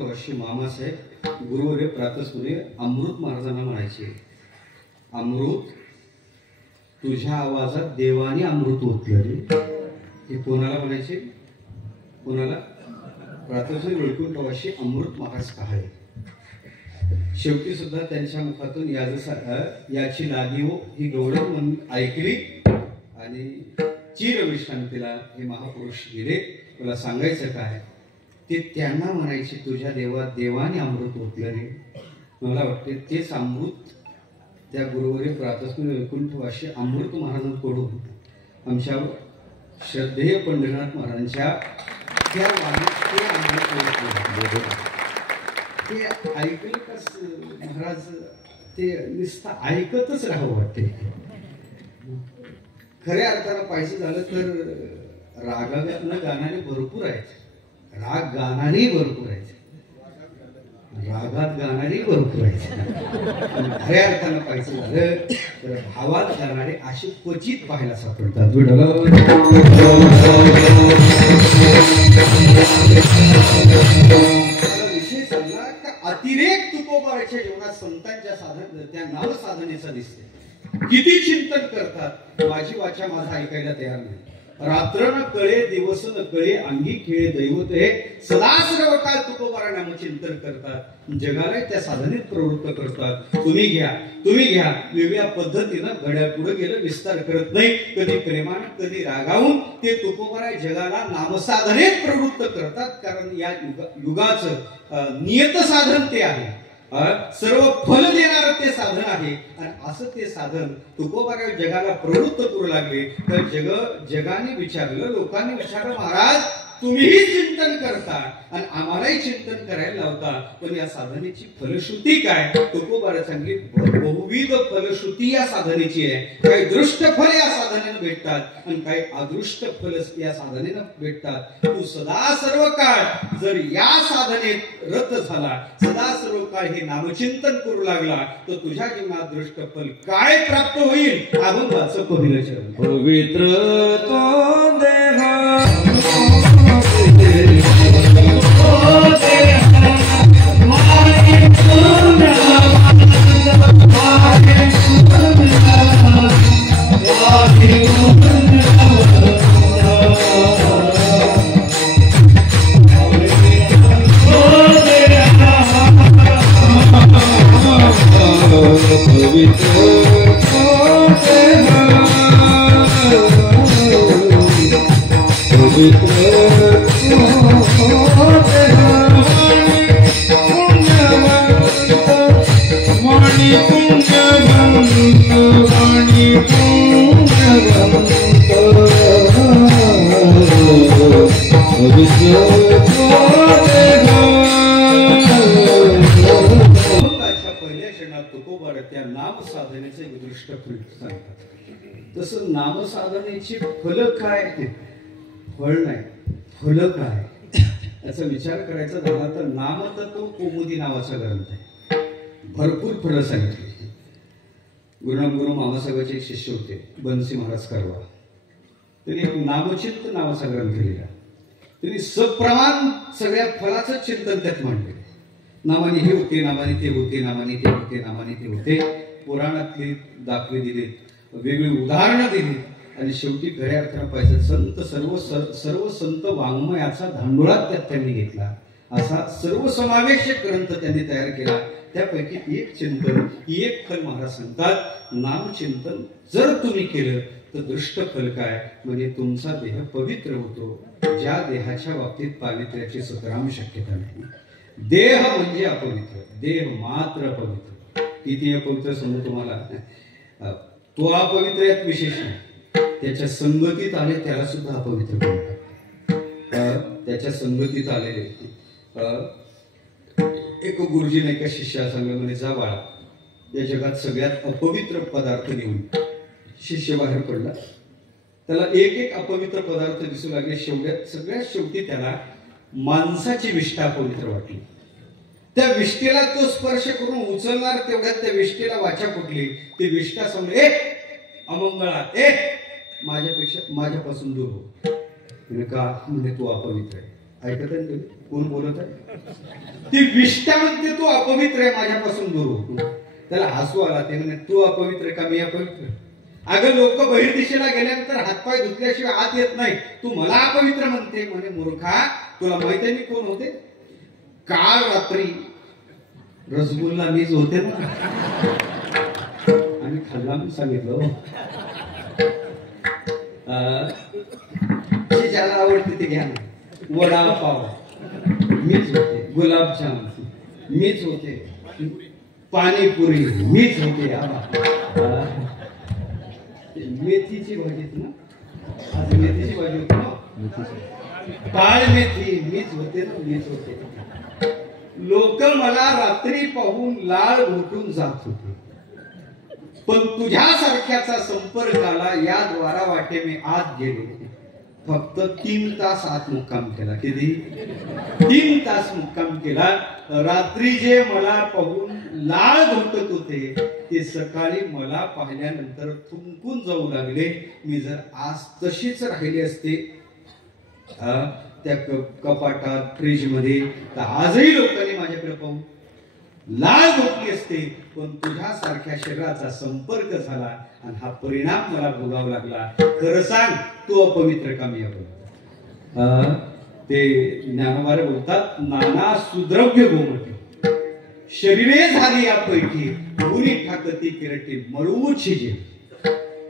वैकुंठवासी मामासाहेब गुरुवर्य प्रातस्मृती अमृत महाराजांना म्हणायचे, अमृत तुझ्या आवाजात देवाने अमृत ओतलं रे. हे कोणाला म्हणायचे? कोणाला? प्रातस्मृती वैकुंठवासी अमृत महाराज काय. शेवटी सुद्धा त्यांच्या मुखातून याची लागी हो ही गवळण म्हणून ऐकली आणि चिर विश्रांतीला हे महापुरुष गेले. तुला सांगायचं काय ते त्यांना म्हणायचे, तुझ्या देवाने अमृत ओतलं रे. मला वाटते तेच अमृत त्या गुरुवर्य प्रातस्मृती वैकुंठवासी अमृत महाराजांकडून आमच्या श्रद्धेय पंढरीनाथ महाराजांच्या त्या वाणीत ते अमृत ते ऐकलं कस महाराज ते नुसतं ऐकतच राहावं वाटते. खऱ्या अर्थानं पाहिजे झालं तर रागातनं गाणारे भरपूर आहेत, राग गाणारेही भरपूर आहेत, रागात गाणारेही भरपूर आहेत. खऱ्या अर्थानं पाहिजे झालं तर भावात गाणारे असे क्वचित पाहायला सापडतात. विषय सांगला का अतिरेक तुकोबाराच्या जीवनात संतांच्या साधन त्या नाव साधनेचा दिसते. किती चिंतन करतात, माझी वाचा माझा ऐकायला तयार नाही. रात्र न कळे दिवस न कळे अंगी खेळ दैवत हे सदा सर्व काळ तुकोबारा नाम चिंतन करतात. जगाला त्या साधनेत प्रवृत्त करतात. तुम्ही घ्या वेगळ्या पद्धतीनं घड्या पुढे गेलं विस्तार करत नाही. कधी प्रेमानं कधी रागावून ते तुकोबारा जगाला नामसाधनेत प्रवृत्त करतात. कारण या युगाचं नियत साधन ते आहे, सर्व फल देणारं ते साधन आहे. आणि असं ते साधन तुकोबारा जगाला प्रवृत्त करू लागले तर जगाने विचारलं, लोकांनी विचारलं, महाराज तुम्हीही चिंतन करता आणि आम्हालाही चिंतन करायला लावता, पण या साधनेची फलश्रुती काय? तुकोबारा सांगली बहुविध फलश्रुती या साधनेची आहे. काही दृष्ट फल या साधनेनं भेटतात आणि काही अदृष्ट फल या साधनेनं भेटतात. तू सदा सर्व काळ जर या साधनेत रत झाला, सदा सर्व काळ हे नामचिंतन करू लागला तर तुझ्या जीवनात दृष्ट फल काय प्राप्त होईल? अभंगाचं पहिलं चरण. पवित्र तो देह त्या नाम साधनेचे दृष्ट फल सांगतात. तसं नाम साधनेची फल काय? फळ नाही, फल काय याचा विचार करायचा झाला तर नामतत्व कौमुदी नावाचा ग्रंथ आहे. भरपूर फळं सांगितली. गुरु मामासाहेबांचे एक शिष्य होते बनसी महाराज कारवा, त्यांनी एक नामचिंत नावाचा ग्रंथ लिहिला. त्यांनी सप्रमाण सगळ्या फळाचं चिंतन त्यात मांडले. नामाने हे होते, नामाने ते होते, नामाने ते होते, नामाने ते होते. पुराणातली दाखले दिलेत, वेगळी उदाहरणं दिलीत आणि शेवटी खऱ्या अर्थानं पाहिजे संत सर्व संत वाङ्मयाचा धांडोळा त्यात त्यांनी घेतला. असा सर्वसमावेशक ग्रंथ त्यांनी तयार केला. त्यापैकी एक चिंतन, एक फल महाराज सांगतात, नामचिंतन जर तुम्ही केलं तर दृष्ट फल काय? म्हणजे तुमचा देह पवित्र होतो. ज्या देहाच्या बाबतीत पावित्र्याची सुतराम शक्यता नाही. देह म्हणजे अपवित्र, देह मात्र पवित्र. किती अपवित्र समजा तुम्हाला, तो अपवित्र यात विशेष नाही, त्याच्या संगतीत आले त्याला सुद्धा अपवित्र म्हणतात. त्याच्या संगतीत आलेले एक गुरुजीने एका शिष्याला सांगलं, म्हणजे जा बाळा, या जगात सगळ्यात अपवित्र पदार्थ घेऊन. शिष्य बाहेर पडला, त्याला एक एक अपवित्र पदार्थ दिसू लागले. सगळ्यात शेवटी त्याला माणसाची विष्ठा अपवित्र वाटली. त्या विष्ठेला तो स्पर्श करून उचलणार तेवढ्यात त्या विष्ठेला वाचा फुटली. ती विष्ठा समोर अमंगळा, माझ्यापासून दूर हो. का? म्हणजे तू अपवित्र आहे. ऐकत आहे तुम्ही कोण बोलत आहे? ती विष्ठा म्हणते तू अपवित्र आहे, माझ्यापासून दूर हो. त्याला हसू आला. ते म्हणे तू अपवित्र का मी अपवित्र? अगं लोक बहिर्दिशेला गेल्यानंतर हातपाय धुतल्याशिवाय आत येत नाही, तू मला अपवित्र म्हणते? म्हणे मूर्खा, तुला माहिती आहे मी कोण होते? काल रात्री रसगुल्ला मीच होते ना, आणि खाल्ला म्हणून सांगितलं. ज्याला आवडते ते घ्या ना. वडापाव मीच होते, गुलाबजाम मीच होते, पाणीपुरी मीच होते. मेथीची भाजी ना, आज मेथीची भाजी होती ना, काळ मेथी मीच होते ना, मीच होते. लोक मला रात्री पाहून लाळ घोटून जात होते, पण तुझ्यासारख्याचा संपर्क आला, या द्वारा वाटे मी आत गेले. फक्त 3 तास आत मुक्काम केला. किती? 3 तास मुक्काम केला. रात्री जे मला पाहून लाळ घोटत होते ते सकाळी मला पाहिल्यानंतर थुंकून जाऊ लागले. मी जर आज तशीच राहिली असते त्या कपाटात, फ्रीज मध्ये, तर आजही लोकांनी माझ्याकडे पाहून लाळ घोटली असते. पण तुझ्यासारख्या शरीराचा संपर्क झाला आणि हा परिणाम मला भोगावा लागला. खरं सांग, तू अपवित्र का मी अपवित्र? ते ज्ञानोबारे बोलतात, नाना सुद्रव्य गोमटी शरीरे झाली या पैकी, गुणी ठाकती किरटी मळूची जे.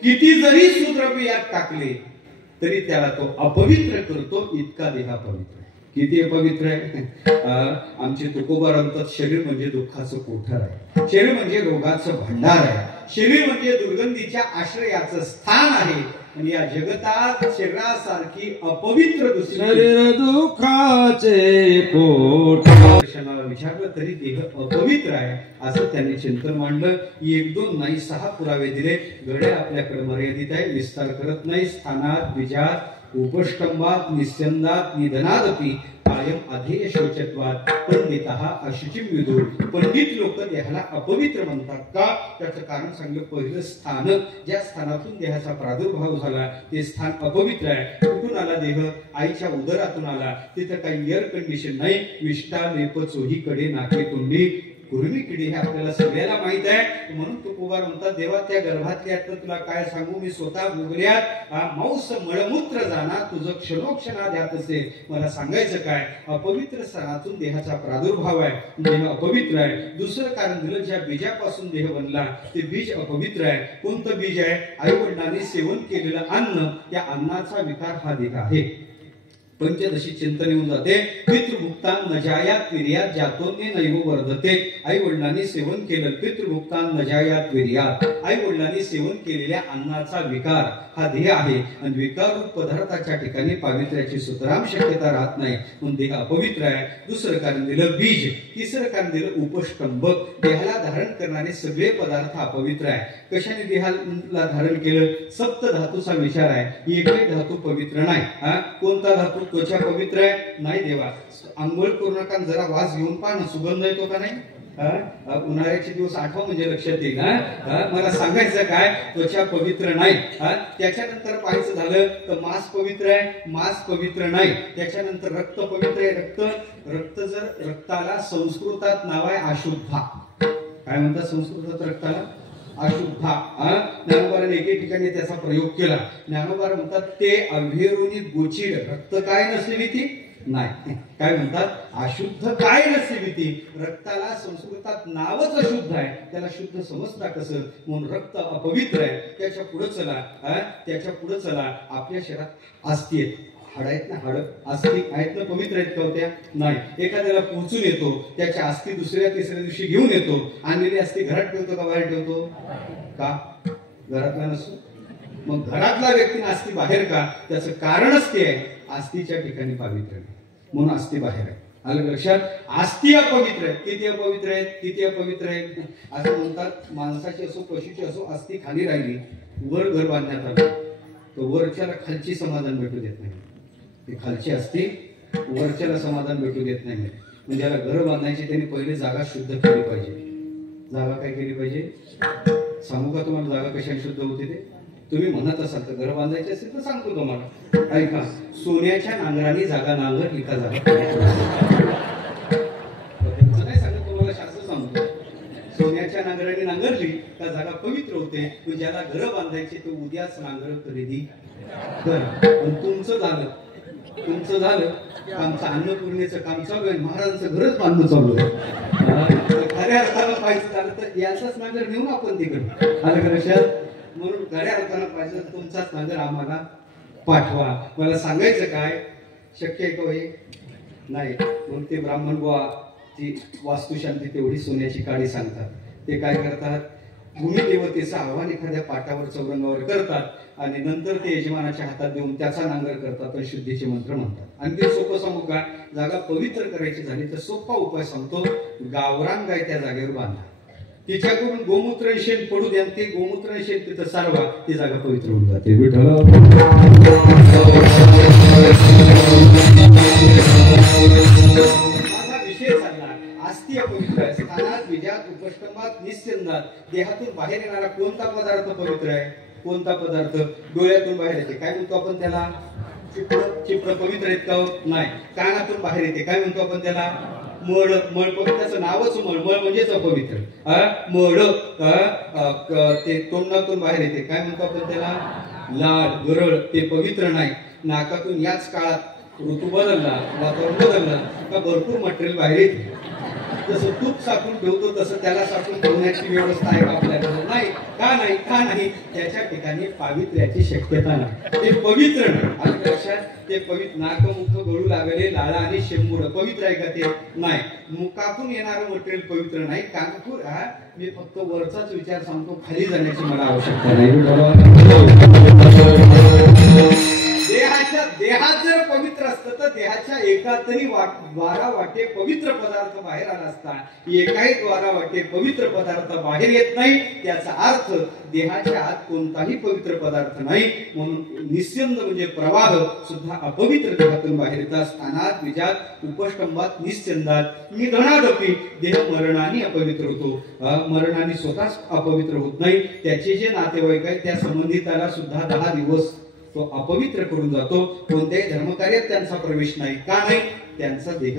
किती जरी सुद्रव्य यात टाकले तरी त्याला तो अपवित्र करतो, इतका देह पवित्र. किती पवित्र आहे? आमचे तुकोबा म्हणतात, शरीर म्हणजे दुःखाचं कोठर आहे, शरीर म्हणजे रोगाचं भंडार आहे, शरीर म्हणजे दुर्गंधीच्या आश्रयाचं स्थान आहे. आणि या जगतात शरीरासारखी अपवित्र शरीर दुःखाचे कोठर. दर्शनाला विचारलं तरी देह अपवित्र आहे असं त्यांनी चिंतन मांडलं. 1, 2 नाही 6 पुरावे दिले. गड्या आपल्याकडे मर्यादित आहे, विस्तार करत नाही. स्थानात, विजात, उपष्टंबात, निस्यंदात, निधनादपि कायम अधेय शौचत्वात पंडितः अशुचिं विदुर. पंडित लोक देहाला अपवित्र म्हणतात का? त्याचं कारण सांगलं. पहिलं स्थान, ज्या स्थानातून देहाचा प्रादुर्भाव झाला ते स्थान अपवित्र आहे. कुठून आला देह? आईच्या उदरातून आला. तिथं काही एअर कंडिशन नाही. विष्ठा, लेप, चोहीकडे, नाके, तोंडी, कुर्मी किडी हे आपल्याला सगळ्याला माहित आहे. म्हणून तुकोबा म्हणतात, देवा त्या गर्भातल्या तुला काय सांगू, मी स्वतः भोगल्यात मांस मळमूत्र जाणार, तुझं क्षणोक्षणात यात असे. मला सांगायचं काय? अपवित्र स्थानातून देहाचा प्रादुर्भाव आहे, देह अपवित्र आहे. दुसरं कारण दिलं, ज्या बीजापासून देह बनला ते बीज अपवित्र आहे. कोणतं बीज आहे? आई वडिलांनी सेवन केलेलं अन्न, त्या अन्नाचा विकार हा देह आहे. पंचदशी चिंतन येऊन जाते. पितृभुक्तान न जायात वीर्यात, जातोन्य नैव वर्धते. आई वडिलांनी सेवन केलं, पितृभुक्तान न जायात वीर्यात, आई वडिलांनी सेवन केलेल्या अन्नाचा विकार हा देह आहे. आणि विकार रूप पदार्थाच्या ठिकाणी पावित्र्याची सुतराम शक्यता राहत नाही, म्हणून देह अपवित्र आहे. दुसरं कारण दिलं बीज. तिसरं कारण दिलं उपष्टंभक. देहाला धारण करणारे सगळे पदार्थ अपवित्र आहे. कशाने देहाला धारण केलं? सप्त धातूचा विचार आहे. एकही धातू पवित्र नाही. कोणता धातू? त्वचा पवित्र आहे? नाही देवा. आंघोळ करू नका, जरा वास घेऊन पहा ना, सुगंध येतो का नाही? उन्हाळ्याचे दिवस आठवा म्हणजे लक्षात येईल. मला सांगायचं काय? त्वचा पवित्र नाही. त्याच्यानंतर पाहायचं झालं तर मांस पवित्र आहे? मांस पवित्र नाही. त्याच्यानंतर रक्त पवित्र आहे? रक्त जर रक्ताला संस्कृतात नाव आहे अशुद्धा. काय म्हणतात संस्कृतात रक्ताला? अशुद्धा. ज्ञानोबाने एके ठिकाणी त्याचा प्रयोग केला. ज्ञानोबा म्हणतात, ते अभेरुनी गोचीड रक्त काय नसलेली ती नाही. काय म्हणतात? अशुद्ध काय नसलेली ती. रक्ताला संस्कृतात नावच अशुद्ध आहे, त्याला शुद्ध समजता कसं? म्हणून रक्त अपवित्र आहे. त्याच्या पुढे चला आपल्या शरीरात अस्थि आहेत, हाड आहेत ना, हाड अस्थि आहेत ना, पवित्र आहेत का होत्या? नाही. एखाद्याला पोहोचून येतो, त्याच्या अस्थि दुसऱ्या तिसऱ्या दिवशी घेऊन येतो. आणलेली अस्थि घरात ठेवतो का बाहेर ठेवतो? का? घरातला नसतो. मग घरातला व्यक्तीने अस्थि बाहेर का? त्याचं कारणच ते आहे, अस्थीच्या ठिकाणी पवित्र नाही म्हणून अस्थि बाहेर आहे. आलं लक्षात? अस्थि अपवित्र आहेत. किती अपवित्र आहेत? किती अपवित्र आहेत? असं म्हणतात, माणसाची असो पशुची असो अस्थि खाली राहिली, वर घर बांधण्यात आलं तर वरच्याला खालची समाधान भेटू देत नाही. ती खालची अस्थि वरच्याला समाधान भेटू देत नाही. म्हणजे ज्याला घर बांधायची त्यांनी पहिले जागा शुद्ध केली पाहिजे. जागा काय केली पाहिजे? सांगू का तुम्हाला जागा कशा शुद्ध होते ते? तुम्ही म्हणत असाल तर घर बांधायचे असेल तर सांगतो तुम्हाला. ऐका, सोन्याच्या नांगराने जागा नांगरली का जागा नाही सांगत तुम्हाला, शास्त्र सांगतो. सोन्याच्या नांगराने नांगरली का जागा पवित्र होते. ज्याला घर बांधायचे तो उद्याच नांगर खरेदी करा. तुमचं झालं आमचं अन्नपूर्णेचं काम चालू आहे, महाराजांचं घरच बांधणं चालू आहे. खऱ्या अर्थानं पाहिजे झालं तर याचाच नांगर नेऊन आपण तिकडे आलं का लक्षात. म्हणून खऱ्या अर्थानं पाहिजे तर तुमचाच नांगर आम्हाला पाठवा. मला सांगायचं काय, शक्य आहे का हे नाही. म्हणून ते ब्राह्मण बुवा ती वास्तुशांती तेवढी सोन्याची काळी सांगतात. ते काय करतात, भूमिदेवतेचं आव्हान एखाद्या पाटावर चौरंगावर करतात आणि नंतर ते यजमानाच्या हातात देऊन त्याचा नांगर करतात आणि शुद्धीचे मंत्र म्हणतात. आणखी सोपं सांगू का, जागा पवित्र करायची झाली तर सोपा उपाय सांगतो, गावरान गाय त्या जागेवर बांधा, तिच्याकडून गोमूत्र शेण पडू द्या, ते गोमूत्र शेण तिथं सारवा, ती जागा पवित्र होऊन जाते. माझा विषय चालला आस्ती अपवित्र आहे. स्थानात, बीजात, उपष्टंभात, निस्यंदात देहातून बाहेर येणारा कोणता पदार्थ पवित्र आहे? कोणता पदार्थ डोळ्यातून बाहेर येते काय म्हणतो आपण त्याला? चिप्र पवित्र आहेत का? नाही. कानातून बाहेर येते काय म्हणतो आपण त्याला? मळ. मळ पवित्राचं नावच मळ. मळ म्हणजेच अपवित्र. मळ. ते तोंडातून बाहेर येते काय म्हणतो आपण त्याला? लाड. गरळ ते पवित्र नाही. नाकातून याच काळात ऋतू बदलला, वातावरण बदललं का भरपूर मटेरियल बाहेर येते. जसं तूप साठवून ठेवतो तसं त्याला साठवून ठेवण्याची व्यवस्था आहे का आपल्याकडे? नाही. का नाही? का नाही? त्याच्या ठिकाणी पावित्र्याची शक्यता नाही, ते पवित्र नाही. आणि लक्षात, ते पवित्र नाक मुख गळू लागले लाळा आणि शेंबूड पवित्र आहे का? ते नाही. मुखातून येणारं मटेरियल पवित्र नाही. कानपूर मी फक्त वरचाच विचार सांगतो, खाली जाण्याची मला आवश्यकता नाही. देहात जर पवित्र असतं तर देहाच्या एकातरी 12 वाटे पवित्र पदार्थ बाहेर आला असता. एकाही 12 वाटे पवित्र पदार्थ बाहेर येत नाही. त्याचा अर्थ देहाच्या आत कोणताही पवित्र पदार्थ नाही. म्हणून निस्यंद म्हणजे प्रवाह सुद्धा अपवित्र देहातून बाहेर येतात. स्थानात, बीजात, उपष्टंभात, निस्यंदात, निधनादपी देह मरणाने अपवित्र होतो. मरणाने स्वतःच अपवित्र होत नाही, त्याचे जे नातेवाईक आहेत त्या संबंधिताला सुद्धा 10 दिवस तो अपवित्र करून जातो. कोणत्याही धर्मकार्यात त्यांचा प्रवेश नाही. का नाही? त्यांचा देह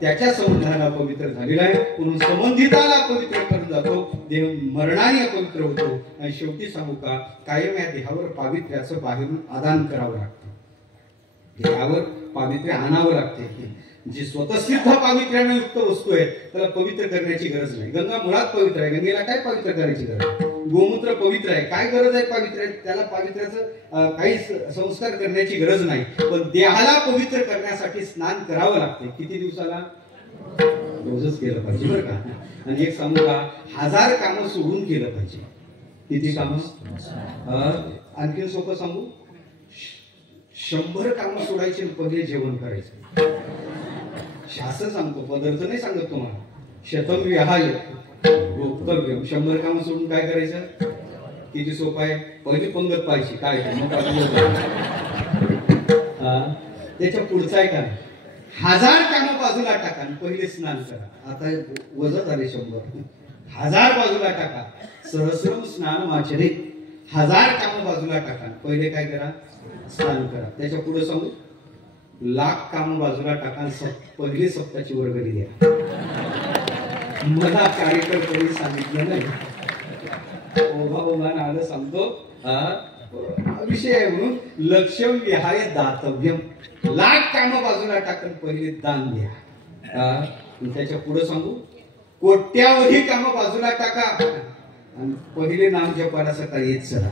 त्याच्या संबंधाने अपवित्र झालेला आहे. म्हणून संबंधिताला अपवित्र करून जातो, देह मरणाने अपवित्र होतो. आणि शेवटी सांगू का, कायम या देहावर पावित्र्याचं बाहेरून आदान करावं लागतं. देहावर पावित्र्य आणावं लागते. जी स्वतःसिद्ध पावित्र्याने युक्त वस्तू आहे त्याला पवित्र करण्याची गरज नाही. गंगा मुळात पवित्र आहे, गंगेला काय पवित्र करायची गरज? गोमूत्र पवित्र आहे, काय गरज आहे पवित्र? त्याला पावित्र्याचं काही संस्कार करण्याची गरज नाही. पण देहाला पवित्र करण्यासाठी स्नान करावं लागते. किती दिवसाला? रोजच केलं पाहिजे बरं का. आणि एक सांगू का, 1000 कामं सोडून केलं पाहिजे. किती कामं? आणखी सोपं सांगू, 100 कामं सोडायची, पहिले जेवण करायचं. शास्त्र सांगतो, पदार्थ नाही सांगत तुम्हाला. शतम विहाय वक्तव्यम. 100 कामं सोडून काय करायचं? किती सोपं आहे. पहिली पंगत पाहिजे काय, त्याच्या पुढचा आहे का? 1000 कामं बाजूला टाका, पहिले स्नान करा. आता वजन झाले 100. 1000 बाजूला टाका. सहस्रम स्नान आचरे. 1000 कामं बाजूला टाका, पहिले काय करा? स्नान करा. त्याच्या पुढे सांगू, 1,00,000 कामं बाजूला टाका, पहिली सप्ताची वर्गणी द्या. मला कार्यक्रम कोणी सांगितलं नाही, ओघा आलं सांगतो विषय आहे. म्हणून लक्ष्यम विहाय दातव्यम. 1,00,000 कामं बाजूला टाकून पहिले दान द्या. त्याच्या पुढे सांगू, कोट्यावधी कामं बाजूला टाका आणि पहिले नाम जपायला सकाळी येत चला.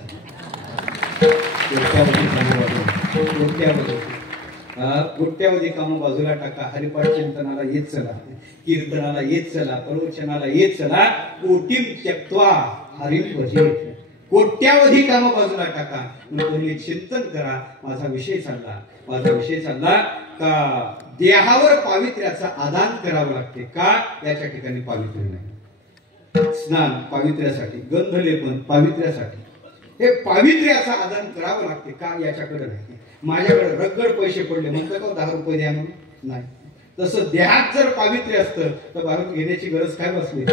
कोट्यावधी कामं बाजूला टाका. हरिपाठ चिंतनाला येत चला, कीर्तनाला येत चला, प्रवचनाला येत चला. कोटीम त्यक्त्वा हरिम भजेत. कोट्यावधी कामं बाजूला टाका, पहिले चिंतन करा. माझा विषय चालला का देहावर पावित्र्याचं आदान करावं लागते. का? याच्या ठिकाणी पावित्र्य नाही. स्नान पावित्र्यासाठी, गंधलेपन पावित्र्यासाठी, हे पावित्र्याचं आदान करावं लागते. का? याच्याकडे नाही. माझ्याकडे रगड पैसे पडले म्हणतो का 10 रुपये द्या म्हणून? नाही. तसं देहात जर पावित्र्य असतं तर बाहेरून घेण्याची गरज काय बसली?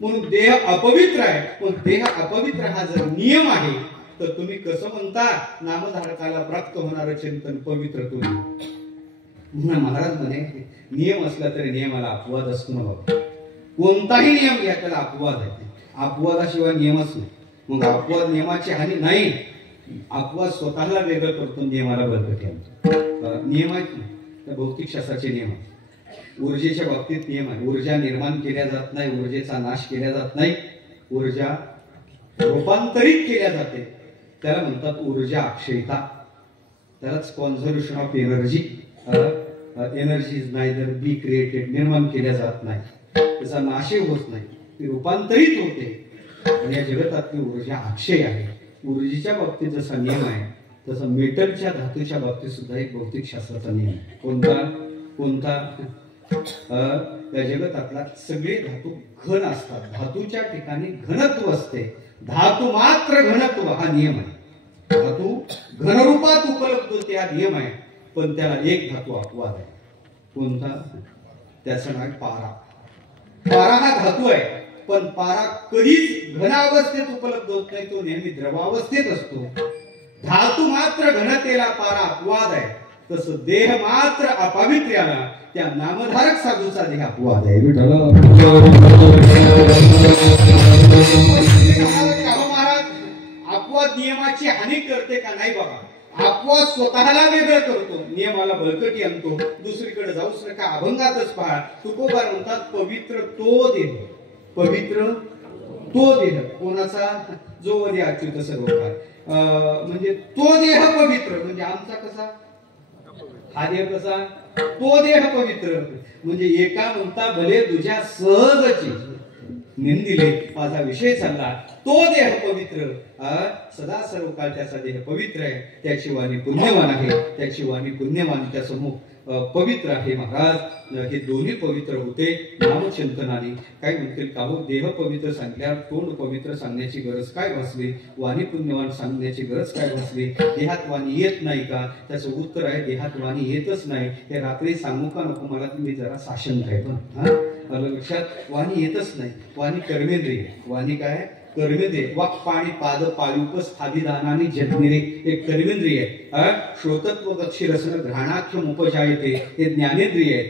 म्हणून देह अपवित्र आहे. पण देह अपवित्र हा जर नियम आहे तर तुम्ही कसं म्हणता नामधारकाला प्राप्त होणारं चिंतन पवित्र तुम्ही म्हणून महाराज म्हणे नियम असला तरी नियमाला अपवाद असतो ना बाबा. कोणताही नियम घ्या त्याला अपवाद आहे. अपवादाशिवाय नियमच नाही. मग अपवाद नियमाची हानी नाही. अपवाद स्वतःला वेगळं करतो, नियमाला बळकटी आणतो. नियम आहेत ना त्या भौतिक शास्त्राचे नियम आहेत. ऊर्जेच्या बाबतीत नियम आहे. ऊर्जा निर्माण केल्या जात नाही, ऊर्जेचा नाश केला जात नाही, ऊर्जा रूपांतरित केल्या जाते. त्याला म्हणतात ऊर्जा अक्षयता. त्यालाच conservation of energy. Energy is neither be created. निर्माण केल्या जात नाही, त्याचा नाशही होत नाही, ती रूपांतरित होते. आणि या जगतातली ऊर्जा अक्षय आहे. ऊर्जेच्या बाबतीत जसा नियम आहे तसा मेटलच्या धातूच्या बाबतीत सुद्धा एक भौतिक शास्त्राचा नियम आहे. कोणता या जगतातला सगळे धातू घन असतात. धातूच्या ठिकाणी घनत्व असते. धातू मात्र घनत्व हा नियम आहे. धातू घनरूपात उपलब्ध होते हा नियम आहे. पण त्याला एक धातू अपवाद आहे. कोणता? त्याचं नाव पारा. पारा हा धातू आहे, पण पारा कधीच घनावस्थेत उपलब्ध होत नाही, तो नेहमी द्रवावस्थेत असतो. धातू मात्र घनतेला पारा अपवाद आहे, तसं देह मात्र अपवित्र्याला त्या नामधारक साधूचा देह अपवाद आहे. महाराज अपवाद नियमाची हानी करते का? नाही बाबा. अपवाद स्वतःला वेगळं करतो, नियमाला बळकटी आणतो. दुसरीकडे जाऊच नका, अभंगातच पहा. तुकोबार म्हणतात पवित्र तो देह. पवित्र तो देह कोणाचा? जो वरी अच्युत सर्व काय. म्हणजे तो देह पवित्र म्हणजे आमचा कसा? हा देह कसा? तो देह पवित्र म्हणजे एका म्हणता भले तुझ्या सहजची निंदिले माझा विषय चालला. तो देह पवित्र सदा सर्व काळ त्याचा देह पवित्र आहे. त्याची वाणी पुण्यवान आहे, त्याची वाणी पुण्यवान, त्याचं मुख पवित्र आहे. महाराज हे दोन्ही पवित्र होते नामचिंतनाने. काय म्हणतील का हो देह पवित्र सांगल्यावर तोंड पवित्र सांगण्याची गरज काय भासली? वाणी पुण्यवान सांगण्याची गरज काय भासली? देहात वाणी येत नाही का? त्याचं उत्तर आहे देहात वाणी येतच नाही. हे रात्री सांगू का नको मला? तुम्ही जरा साशंक आहे. पण लक्षात वाणी येतच नाही. वाणी कर्मेंद्रिय. वाणी काय? कर्मेंद्रिय. वाक पाणी पाद पाळुपस आदिदानानी जन्मिरे एक कर्मेंद्रिय आहे. श्रोतत्व गक्षीरसन घ्राणाख्यम उपजायते हे ज्ञानेंद्रिय आहे.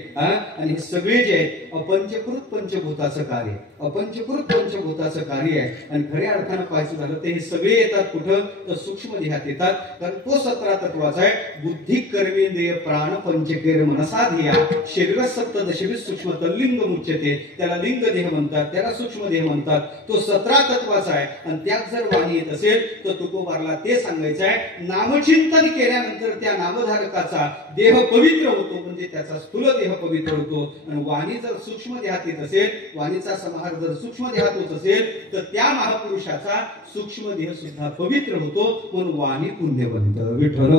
आणि हे सगळे जे आहेत अपंचकृत पंचभूताचं कार्य. अपंचकृत पंचभूताचं कार्य आहे. आणि खऱ्या अर्थानं पाहायचं झालं तर हे सगळे येतात कुठं? तर सूक्ष्म देहात येतात. कारण तो 17 तत्वाचा आहे. बुद्धी कर्मेंद्रिय प्राण पंचकेर मनसा धिया शरीर सप्तदशवीस सूक्ष्म तल्लिंग मुच्यते. त्याला लिंग देह म्हणतात, त्याला सूक्ष्म देह म्हणतात. तो 17 तत्वाचा आहे. आणि त्यात जर वाणी येत असेल तर तुकोबारला ते सांगायचं आहे नामचिंतन केल्यानंतर त्या नामधारकाचा देह पवित्र होतो, म्हणजे त्याचा स्थूल देह पवित्र होतो. आणि वाणी जर सूक्ष्म देहात येत असेल, वाणीचा समाहार जर सूक्ष्म देहात होत असेल तर त्या महापुरुषाचा सूक्ष्म देह सुद्धा पवित्र होतो. म्हणून वाणी पुण्य बनतं. विठ्ठल